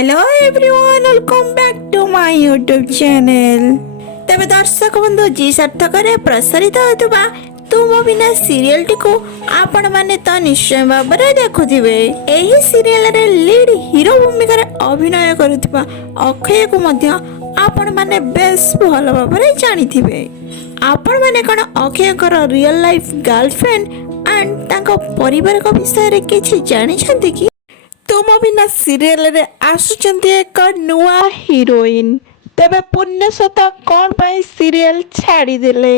Hello everyone, welcome back to my YouTube channel. तेरे दर्शक बंधु जी सार्थक प्रसारित होता तुम बिना सीरियल टी को आपण माने तो निश्चय भाव देखुथिबे। एही सीरियल रे लीड हीरो भूमिका रे अभिनय करुथिबा अक्षय को मध्य आपण माने बेस भल भाव जानिथिबे। आपण माने कोन अक्षय कर रियल लाइफ गर्लफ्रेंड एंड तांको परिवार को विषय रे किछि जानि छथि कि? तुम बिना सीरियल रे आसुचंती एक नुआ हीरोइन, तेबे पुण्यसता कौन पाई सीरियल छाड़ी देले?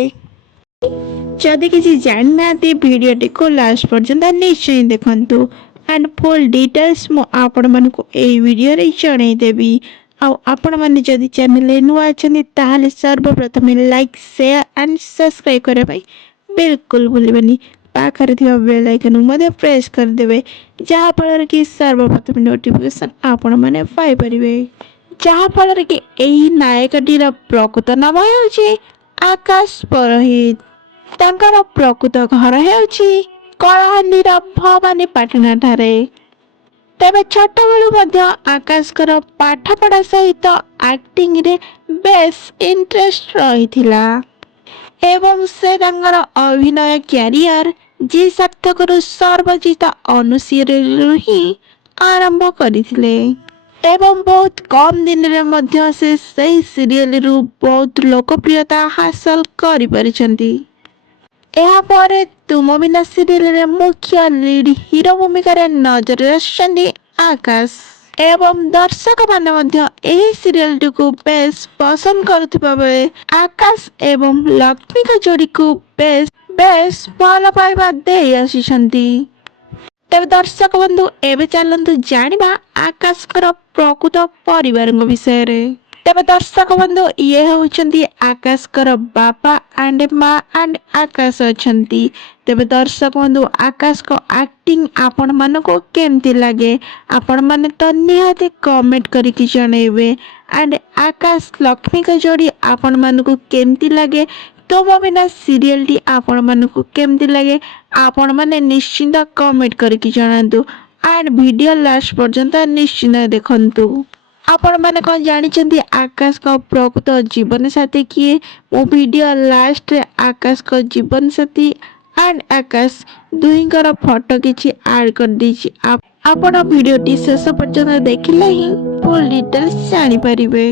जदि किसी जानना भिडियोटी को लास्ट पर्यंत निश्चय देखंतु एंड फुल डिटेल्स मु आपण मानकु एई वीडियो रे जणाई देबी। आउ आपण माने जदि चैनल नुआ अछंती ताहाले सर्वप्रथम लाइक शेयर एंड सब्सक्राइब करे भाई बिल्कुल भूलिबेनी। पाखरे थिबा बेल आइकन मध्ये प्रेस कर देबे जहाँ फल कि सर्वप्रथम नोटिफिकेशन आपण माने पाई परिबे। जहाँ फल कि एही नायकटीर प्रकृत नाम हेउची आकाश पुरोहित। तांकर प्रकृत घर हेउची कलाहांडीर भवानी पाटना ठारे। तेबे छोट बेलू मध्य आकाशकर पाठपढ़ा सहित एक्टिंग रे बेस इंटरेस्ट रहिथिला एवं से तांकर अभिनय कैरियर जी सार्थक सर्वजित अनुशील ही आरंभ करथिले एवं बहुत कम दिन रे मध्य से सही सीरियल रु बहुत लोकप्रियता हासिल करि परिछंती। एहा परे तुम बिना सीरियल रे मुख्य लीड हीरो भूमिका रे नजर आछंती आकाश एवं दर्शक माने मध्य एही सीरियल को बेस पसंद करुथिबा बेले आकाश एवं लक्ष्मी का जोड़ी को बेस भल पाइबा दे आछंती। तेबे दर्शक बंधु एबे चलंतु जानिबा आकाशकर प्रकृत परिवार विषय रे। तेबे दर्शक बंधु ये होचंती आकाशकर बापा एंड माँ एंड आकाश अछंती। तेबे दर्शक बंधु आकाश को एक्टिंग आपण मन को केमती लागे आपण माने तो निहाती कमेंट करिकि जणेबे एंड आकाश लक्ष्मी का जोड़ी आपण मन को केमती लागे तुम बिना सीरियल टी आपण मन को केमती लागे आपण माने निश्चिंत कमेंट करके जणांतु एंड वीडियो लास्ट पर्यंत निश्चिंत देखंतु। आपण माने कौन जानिचंती आकाश का प्रकृत जीवन साथी किए? मो वीडियो लास्ट रे आकाश का जीवन साथी एंड आकाश दुहींकर फोटो किछि ऐड कर दीछि। आपण वीडियो टी शेष पर्यंत देखिले ही फुल डिटेल्स जानि परिबे।